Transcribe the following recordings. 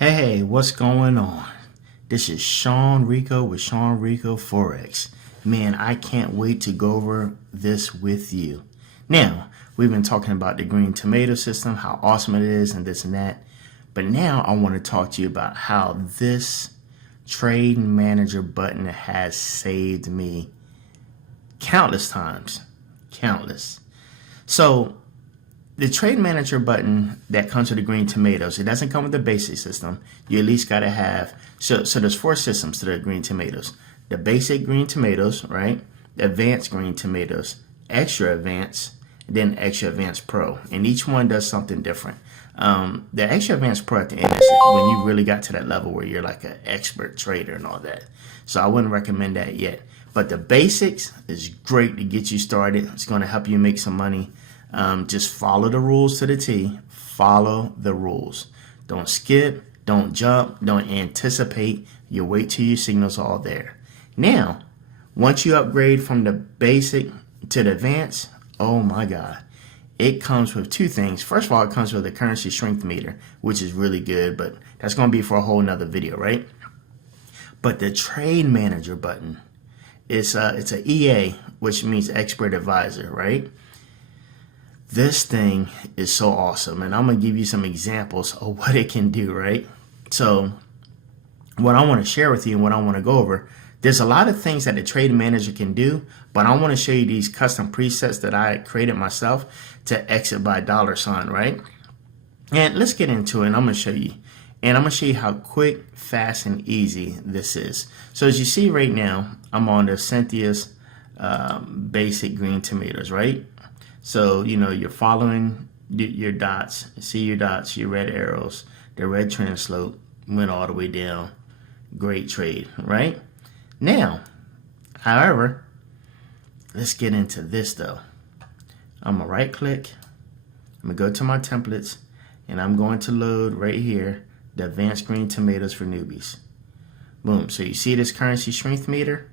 Hey, what's going on? This is Sean Rico with Sean Rico Forex. Man, I can't wait to go over this with you. Now, we've been talking about the green tomato system, how awesome it is, and this and that. But now I want to talk to you about how this trade manager button has saved me countless times. Countless. So, the trade manager button that comes with the green tomatoes, it doesn't come with the basic system. You at least got to have, so there's four systems to the green tomatoes. The basic green tomatoes, right? The advanced green tomatoes, extra advanced, and then extra advanced pro. And each one does something different. The extra advanced pro at the end is when you really got to that level where you're like an expert trader and all that. So I wouldn't recommend that yet. But the basics is great to get you started. It's going to help you make some money. Just follow the rules to the T. Follow the rules. Don't skip, don't jump, don't anticipate. You wait till your signals are all there. Now, once you upgrade from the basic to the advanced, oh my God. It comes with two things. First of all, it comes with a currency strength meter, which is really good, but that's going to be for a whole nother video, right? But the trade manager button, it's a EA, which means expert advisor, right? This thing is so awesome, and I'm going to give you some examples of what it can do, right? So what I want to share with you and what I want to go over, there's a lot of things that the trade manager can do, but I want to show you these custom presets that I created myself to exit by $, right? And let's get into it, and I'm going to show you. And I'm going to show you how quick, fast, and easy this is. So as you see right now, I'm on the Cynthia's basic green tomatoes, right? So, you know, you're following your dots, see your dots, your red arrows, the red trend slope went all the way down. Great trade, right? Now, however, let's get into this though. I'm going to right click, I'm going to go to my templates, and I'm going to load right here the advanced green tomatoes for newbies. Boom. So you see this currency strength meter?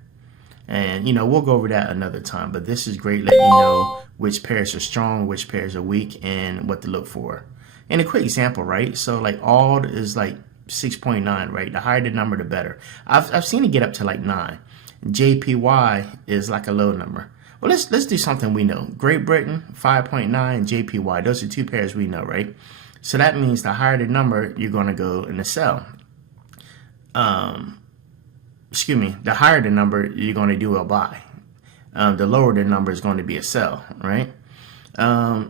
And, you know, we'll go over that another time. But this is great letting you know which pairs are strong, which pairs are weak, and what to look for. And a quick example, right? So, like, ALD is like 6.9, right? The higher the number, the better. I've seen it get up to like 9. JPY is like a low number. Well, let's do something we know. Great Britain, 5.9, JPY. Those are two pairs we know, right? So that means the higher the number, you're going to go in the sell. The higher the number, you're going to do a buy. The lower the number is going to be a sell, right?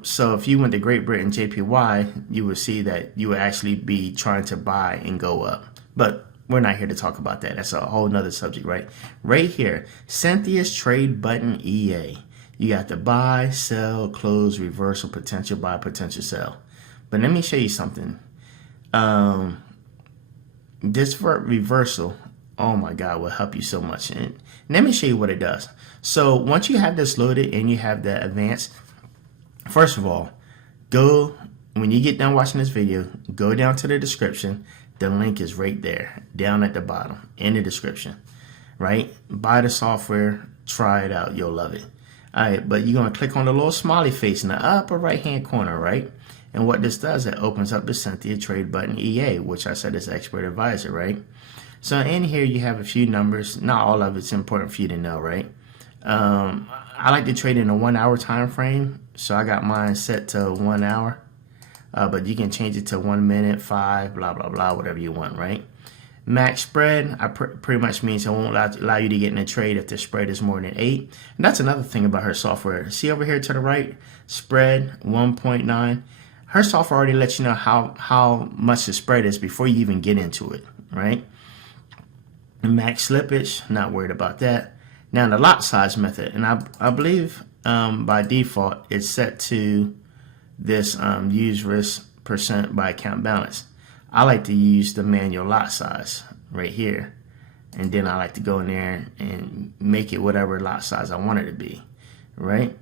So if you went to Great Britain JPY, you would see that you would actually be trying to buy and go up. But we're not here to talk about that. That's a whole nother subject, right? Right here, Cynthia's trade button EA. You got the buy, sell, close, reversal, potential buy, potential sell. But let me show you something. This reversal, oh my God, will help you so much. And let me show you what it does. So once you have this loaded and you have the advanced, first of all, when you get done watching this video, go down to the description. The link is right there, down at the bottom in the description, right? Buy the software, try it out, you'll love it. All right, but you're gonna click on the little smiley face in the upper right-hand corner, right? And what this does, it opens up the Cynthia Trade Button EA, which I said is Expert Advisor, right? So in here you have a few numbers. Not all of it's important for you to know, right? I like to trade in a 1 hour time frame, so I got mine set to 1 hour. But you can change it to 1 minute, 5, blah blah blah, whatever you want, right? Max spread, pretty much means it won't allow you to get in a trade if the spread is more than 8. And that's another thing about her software. See over here to the right, spread 1.9. Her software already lets you know how much the spread is before you even get into it, right? Max slippage, not worried about that. Now the lot size method, and I believe by default it's set to this use risk % by account balance. I like to use the manual lot size right here, and then I like to go in there and make it whatever lot size I want it to be, right?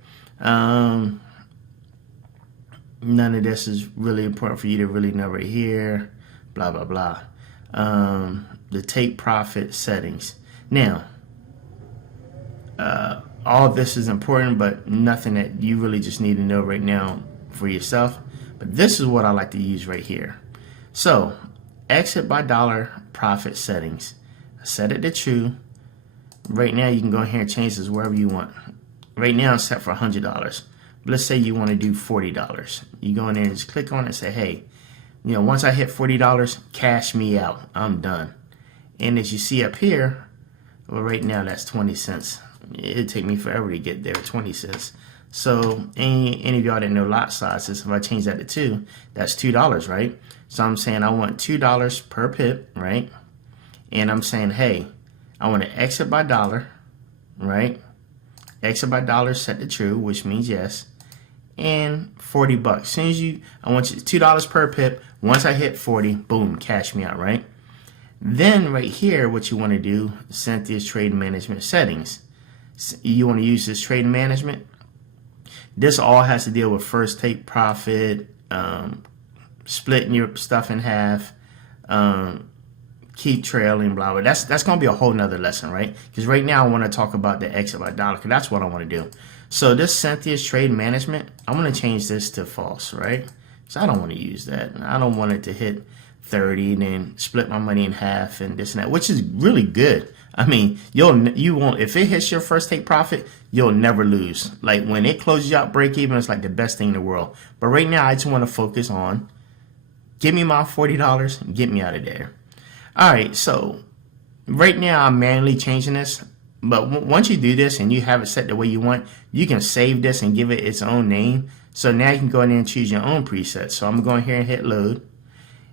None of this is really important for you to really know right here, blah blah blah. The take profit settings. Now, all this is important, but nothing that you really just need to know right now for yourself. But this is what I like to use right here. So exit by dollar profit settings. Set it to true. Right now you can go here and change this wherever you want. Right now it's set for $100. But let's say you want to do $40. You go in there and just click on it and say, hey, you know, once I hit $40, cash me out. I'm done. And as you see up here, well, right now that's 20 cents. It'd take me forever to get there, 20 cents. So any of y'all that know lot sizes, if I change that to 2, that's $2, right? So I'm saying I want $2 per pip, right? And I'm saying, hey, I want to exit by dollar, right? Exit by dollar set to true, which means yes. And $40. As soon as I want you $2 per pip. Once I hit 40, boom, cash me out, right? Then right here, what you want to do, Cynthia's trade management settings. You want to use this trade management. This all has to deal with first take profit, splitting your stuff in half, keep trailing, blah, blah. That's going to be a whole nother lesson, right? Because right now I want to talk about the exit by dollar, because that's what I want to do. So this Cynthia's trade management, I'm going to change this to false, right? So I don't want to use that. I don't want it to hit 30 and then split my money in half and this and that, which is really good. I mean, you won't, if it hits your first take profit, you'll never lose. Like when it closes you out break even, it's like the best thing in the world. But right now I just want to focus on give me my $40 and get me out of there. All right, so right now I'm manually changing this, but once you do this and you have it set the way you want, you can save this and give it its own name. So now you can go in there and choose your own presets. So I'm going here and hit load,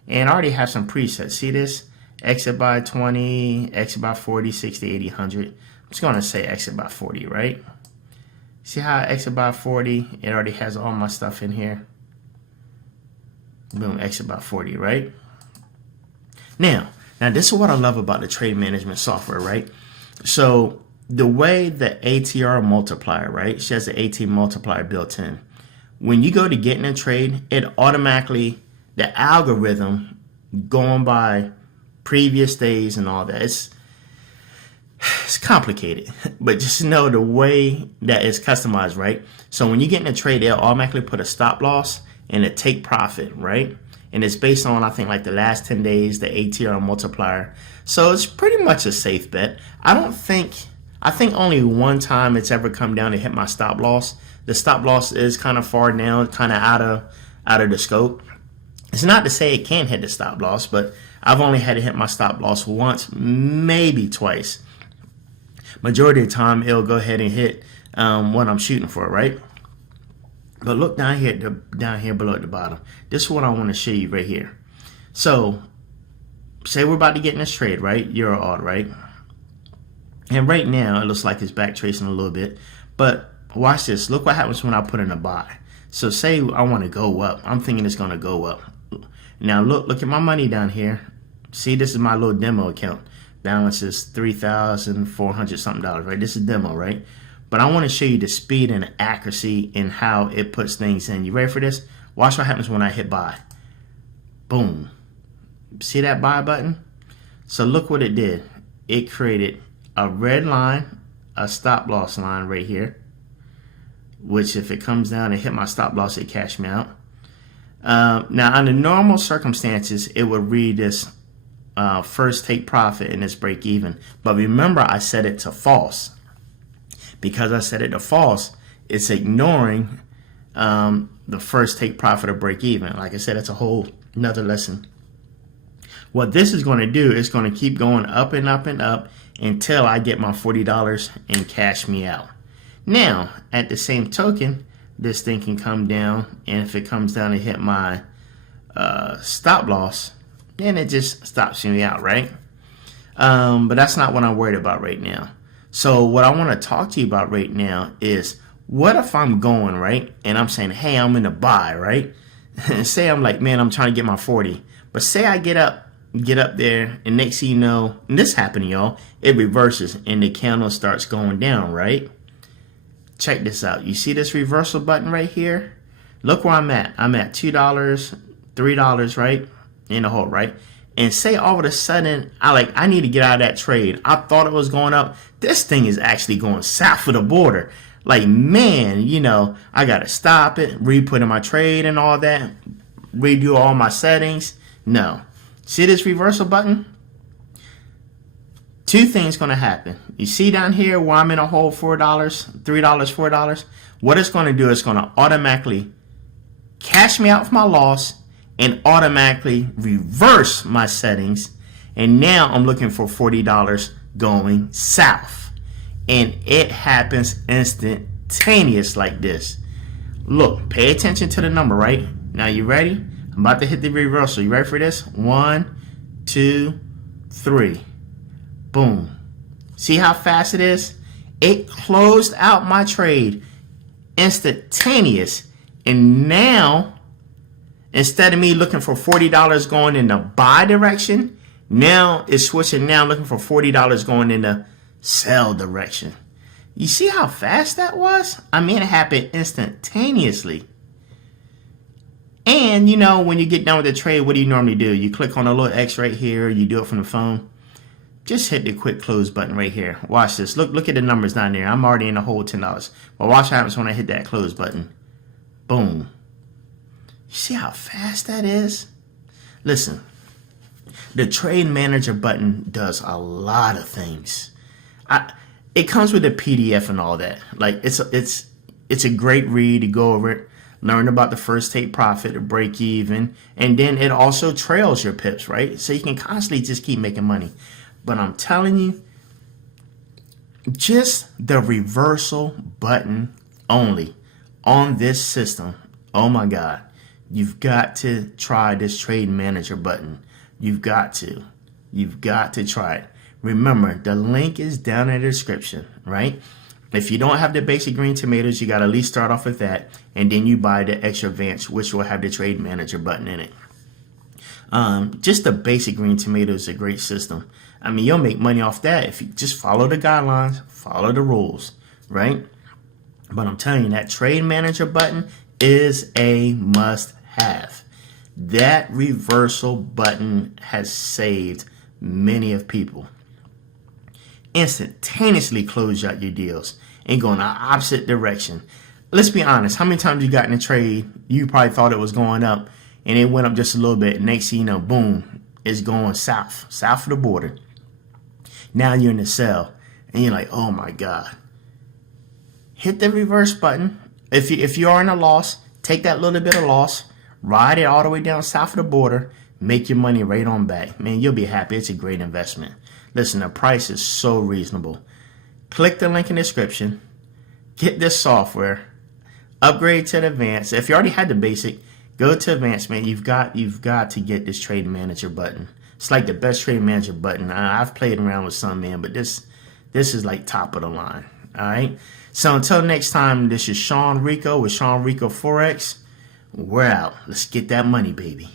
and I already have some presets. See this? Exit by 20, exit by 40, 60, 80, 100. I'm just going to say exit by 40, right? See how I exit by 40? It already has all my stuff in here. Boom, exit by 40, right? Now this is what I love about the trade management software, right? So the way the ATR multiplier, right? She has the AT multiplier built in. When you go to get in a trade, it automatically, the algorithm going by previous days and all that, it's complicated, but just know the way that it's customized, right? So when you get in a trade, it'll automatically put a stop loss and a take profit, right? And it's based on, I think, like the last 10 days, the ATR multiplier. So it's pretty much a safe bet. I think only one time it's ever come down to hit my stop loss. The stop loss is kind of far down, kind of out of the scope. It's not to say it can't hit the stop loss, but I've only had to hit my stop loss once, maybe twice. Majority of the time, it'll go ahead and hit what I'm shooting for, right? But look down here below at the bottom. This is what I want to show you right here. So, say we're about to get in this trade, right? Euro odd, right? And right now, it looks like it's back tracing a little bit. But watch this. Look what happens when I put in a buy. So say I want to go up. I'm thinking it's going to go up. Now look at my money down here. See, this is my little demo account. Balance is $3,400 something, right? This is demo, right? But I want to show you the speed and accuracy and how it puts things in. You ready for this? Watch what happens when I hit buy. Boom. See that buy button? So look what it did. It created a red line, a stop loss line right here, which if it comes down and hit my stop loss, it cash me out. Now, under normal circumstances, it would read this first take profit and this break even. But remember, I set it to false. Because I set it to false, it's ignoring the first take profit or break even. Like I said, it's a whole another lesson. What this is going to do is going to keep going up and up and up until I get my $40 and cash me out. Now, at the same token, this thing can come down, and if it comes down and hit my stop loss, then it just stops me out, right? But that's not what I'm worried about right now. So what I want to talk to you about right now is, what if I'm going, right, and I'm saying, hey, I'm in a buy, right? And say I'm like, man, I'm trying to get my 40. But say I get up there, and next thing you know, and this happened, y'all, it reverses, and the candle starts going down, right? Check this out. You see this reversal button right here? Look where I'm at. I'm at $2, $3, right? In the hole, right? And say all of a sudden, I need to get out of that trade. I thought it was going up. This thing is actually going south of the border. Like, man, you know, I got to stop it, re-put in my trade and all that, redo all my settings. No. See this reversal button? Two things going to happen. You see down here where I'm in a hole $4, $3, $4? What it's going to do is going to automatically cash me out for my loss and automatically reverse my settings. And now I'm looking for $40 going south. And it happens instantaneous like this. Look, pay attention to the number, right? Now you ready? I'm about to hit the reversal. You ready for this? 1, 2, 3. Boom. See how fast it is? It closed out my trade instantaneous. And now, instead of me looking for $40 going in the buy direction, now it's switching now looking for $40 going in the sell direction. You see how fast that was? I mean, it happened instantaneously. And, you know, when you get done with the trade, what do you normally do? You click on the little X right here. You do it from the phone. Just hit the quick close button right here. Watch this. Look at the numbers down there. I'm already in the hole $10. But watch what happens when I hit that close button. Boom. You see how fast that is? Listen, the trade manager button does a lot of things. It comes with a PDF and all that. Like it's a great read to go over it, learn about the first take profit, the break even, and then it also trails your pips, right? So you can constantly just keep making money. But I'm telling you, just the reversal button only on this system, oh my God, you've got to try this trade manager button. You've got to try it. Remember, the link is down in the description, right? If you don't have the basic green tomatoes, you got to at least start off with that, and then you buy the extra advanced, which will have the trade manager button in it. Just the basic green tomato is a great system. I mean, you'll make money off that if you just follow the guidelines, follow the rules, right? But I'm telling you, that trade manager button is a must-have. That reversal button has saved many of people. Instantaneously close out your deals and go in the opposite direction. Let's be honest. How many times you got in a trade, you probably thought it was going up, and it went up just a little bit. Next thing you know, boom, it's going south of the border. Now you're in the sell, and you're like, oh my God. Hit the reverse button. If you are in a loss, take that little bit of loss, ride it all the way down south of the border, make your money right on back. Man, you'll be happy. It's a great investment. Listen, the price is so reasonable. Click the link in the description. Get this software. Upgrade to the advanced. If you already had the basic, go to advanced, man. You've got to get this trade manager button. It's like the best trade manager button. I've played around with some, man, but this is like top of the line. All right. So until next time, this is Sean Rico with Sean Rico Forex. We're out. Let's get that money, baby.